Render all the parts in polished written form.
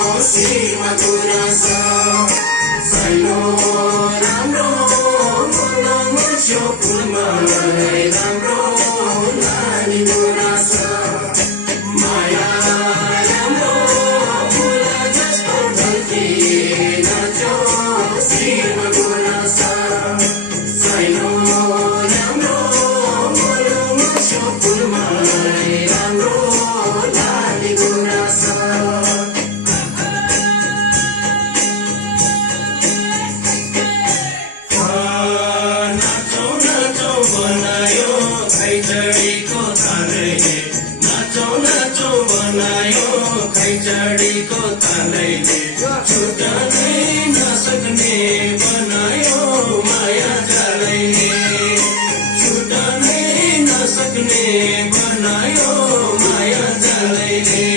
शिरमा गुराँस साइलो राम्रो मुर्छ्यो फुलमा राम्रो नानी गुराँस माया राम्रो फुल जस्तो ढल्की नाच्यो शिरमा गुराँस साइलो राम्रो मुर्छ्यो फुलमा राम्रो नानी गुराँस खैचडीको तालैले नाचौ बनायो खैचडीको तालैले छुट्टनै नसक्ने बनायो माया जालैले छुट्टनै नसक्ने बनायो माया जालैले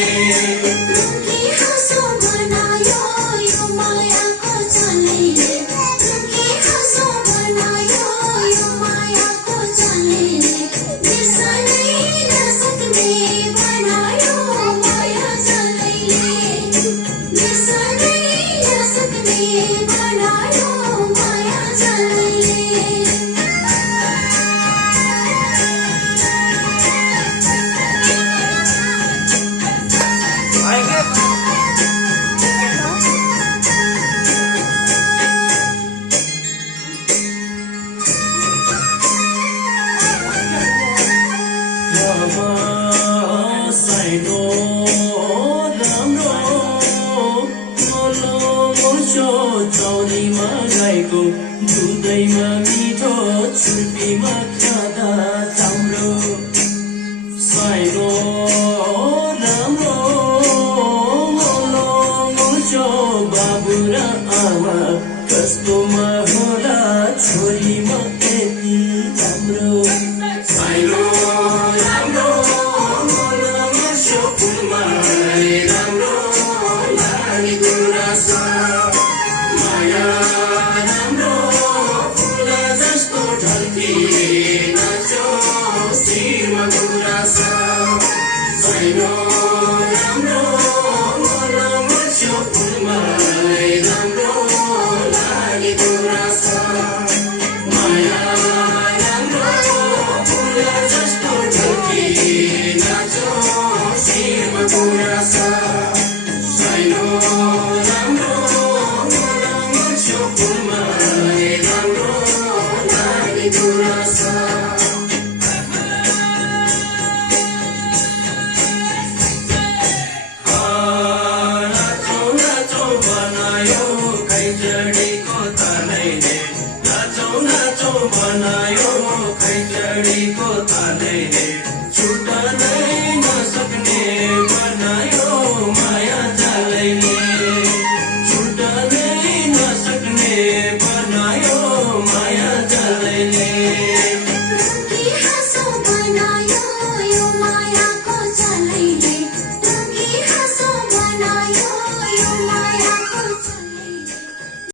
साइलो राम्रो चौरीमा गाईको दुधैमा मिठो छुर्पीमा खाँदा चाम्रो साइलो राम्रो मुर्छ्यो बाबु र आमा कस्तोमा होला छोरीमा यति राम्रो साइलो राम्रो मुर्छ्यो फुलमा राम्रो नानी गुराँस माया राम्रो फुल जस्तो ढल्की नाच्यो शिरमा गुराँस साइलो राम्रो मुर्छ्यो फुलमा राम्रो नानी गुराँस माया राम्रो फुल जस्तो ढल्की नाच्यो शिरमा गुराँस साइलो राम्रो मुर्छ्यो फुलमा राम्रो नानी गुराँस नाचौ बनायो खैचडीको तालैले नाचौ बनायो खैचडीको तालैले